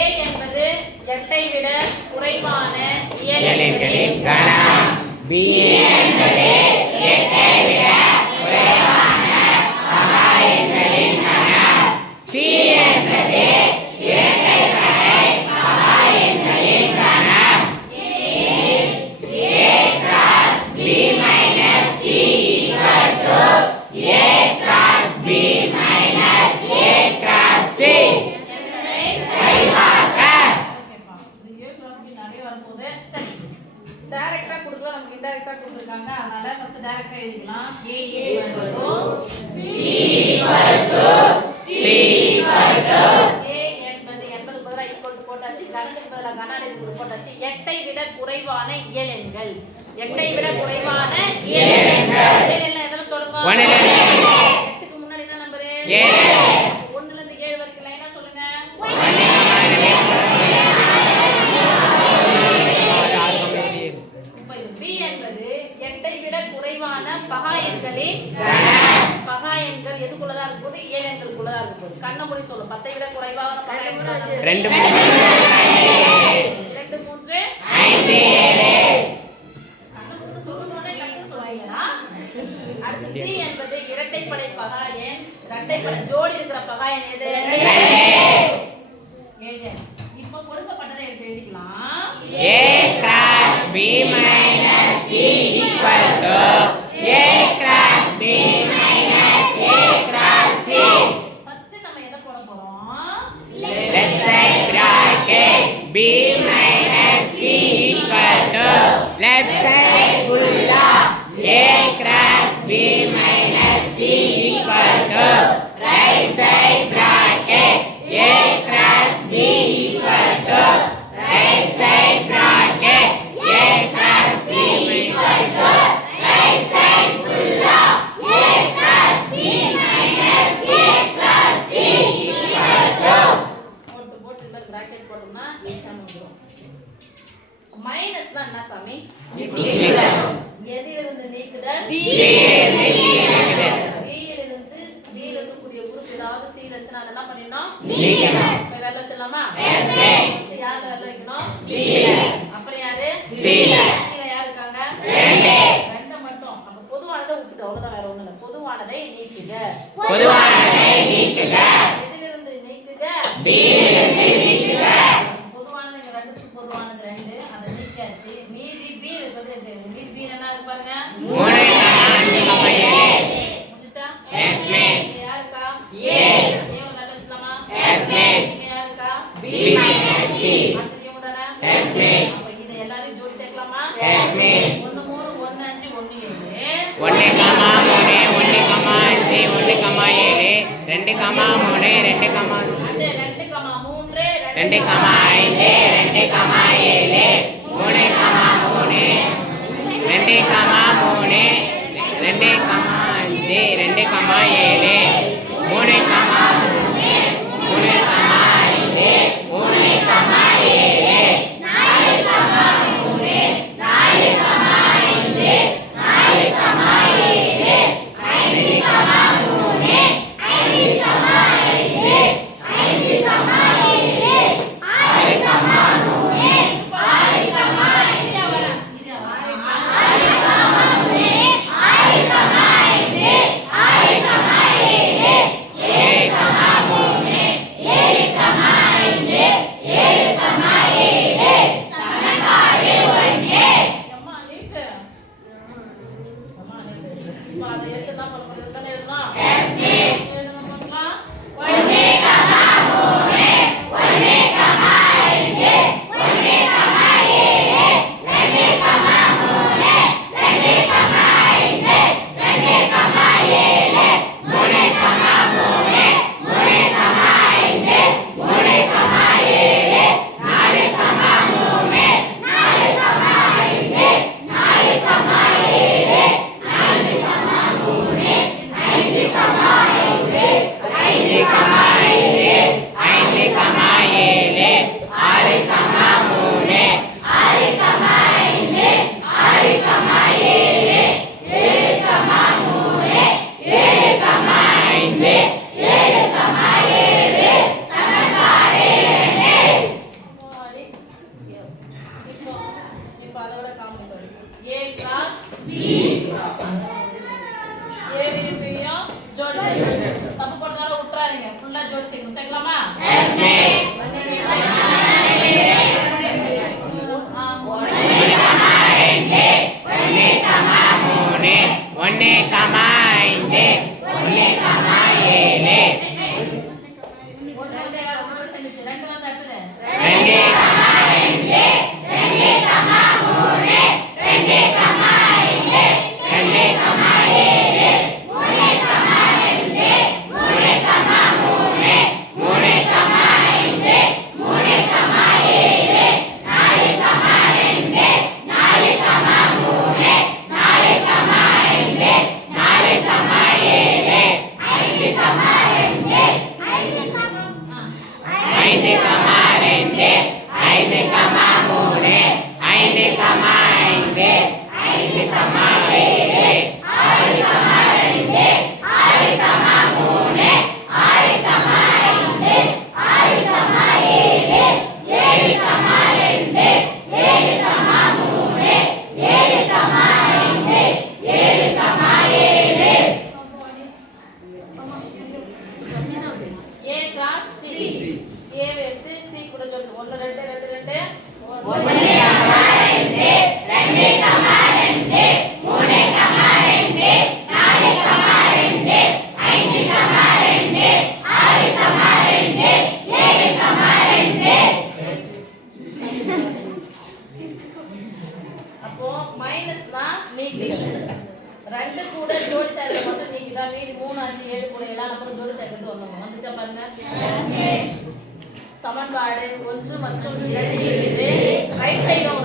A என்பது எட்டை விட குறைவான இயலெண்களின் கணம். B என்பது எட்டை விட குறைவான மகா எண்களின் கணம். C என்பது இரட்டை படை மகா எண்களின் கணம். A cross B minus C equal to A cross B minus A cross C. டைரக்டா கொடுக்கலாம், நமக்கு இன்டைரக்டா கொடுத்திருக்காங்க. அதனால ஃபர்ஸ்ட் டைரக்டா எழுதிக்கலாம். A equal to B equal to C equal to A என்பது என்பதுக்கு பதிலா equal to போட்டாச்சு. கணத்துக்கு பதிலா கனாடைக்கு போட்டாச்சு. எட்டை விட குறைவான இயலெண்கள். எட்டை விட குறைவான இயலெண்கள். இயலெண்கள் எதன தொடங்கும்? 8க்கு முன்னாடி என்ன நம்பர்? 7. 1ல இருந்து 7 வரைக்கும் லைனா சொல்லுங்க. இப்போ B என்பது எட்டை விட குறைவான பகா எண்களின் கணம். பகா எண்கள் எதுக்குள்ளதா இருக்கும் போது? இயலெண்களுக்குள்ளதா இருக்கும் போது. கண்ண மூடி சொல்லு. 10ஐ விட குறைவான பகா எண்கள் 2 3 5 7. கண்ண மூடி சொல்றோனே டக்குனு சொல்றீங்களா? அடுத்து C என்பது இரட்டைப்படை பகா எண். இரட்டைப்படை ஜோடி இருக்கிற பகா எண் எது? 7. இப்போ கொடுக்கப்பட்டதை எடுத்து எழுதிக்கலாம். A cross B minus C equal to A cross B minus A cross C. First நம்ம எதை போட போறோம்? Left side bracket B minus C equal to left side full of A cross B minus C equal to right side bracket A cross B equal to right side bracket A cross B equal to right side full of A cross B minus A cross C equal to போட்டு இந்த bracket போட்டோம்னா ஈஸியா வந்துரும். Minus தான் என்ன சாமி? எதிலிருந்து நீக்குதல்? B இலிருந்து B ல இருக்கக்கூடிய உறுப்பு ஏதாவது C ல இருந்துச்சுனா அதெல்லாம் பண்ணிடணும். இப்போ வேற வச்சிடலாமா? யார் வேற வைக்கணும்? B ல. அப்புறம் யாரு? C ல. C ல யார் இருக்காங்க? 2 மட்டும். அப்ப பொதுவானதை விட்டுட்டு அவ்வளவுதான், வேற ஒண்ணும் இல்ல. பொதுவானதை நீக்குக. எதிலிருந்து நீக்குக? B இலிருந்து நீக்குக. பொதுவானது இங்க 2க்கு பொதுவானது 2, அதை நீக்கியாச்சு. மீதி B இருக்குது. மீதி B என்ன இருக்கு பாருங்க? 3 முடிச்சா? Yes, miss. இங்க யார் இருக்கா? A. ஏவ நல்லா வச்சுலாமா? Yes, miss. இங்க யார் இருக்கா? B minus C. அடுத்து ஏவ தானே? Yes, miss. அப்ப இத எல்லாரையும் ஜோடி சேர்க்கலாமா? Yes, miss. 1 3 1 5 1 7 1 comma 3 1 comma 5 1 comma 7 2 comma 3 2 comma அடுத்து 2 comma 3 2 comma 5 2 comma 7 3 comma 3 2 comma 3 2 comma 5 2 comma 7 3 comma 3 comma 5 3 comma 7 4 comma 3 4 comma 5 4 comma 7 5 comma 3 5 comma 5 5 comma 7 6 comma 3 6 comma 5 இது 6 கமா 3 6 கமா 5 6 கமா 7 1 2 2 2 அப்போ மைனஸ் தான் நீக்கிடுங்க. 2 கூட ஜோடி சேர்க்கறது மட்டும் நீக்கிட்டா மீதி 3 5 7 கூட எல்லா நம்பரும் ஜோடி சேர்க்கறது வரணும். வந்துச்சா பாருங்க. சமன்பாடு 1 மற்றும் 2 இலிருந்து ரைட் சைடும்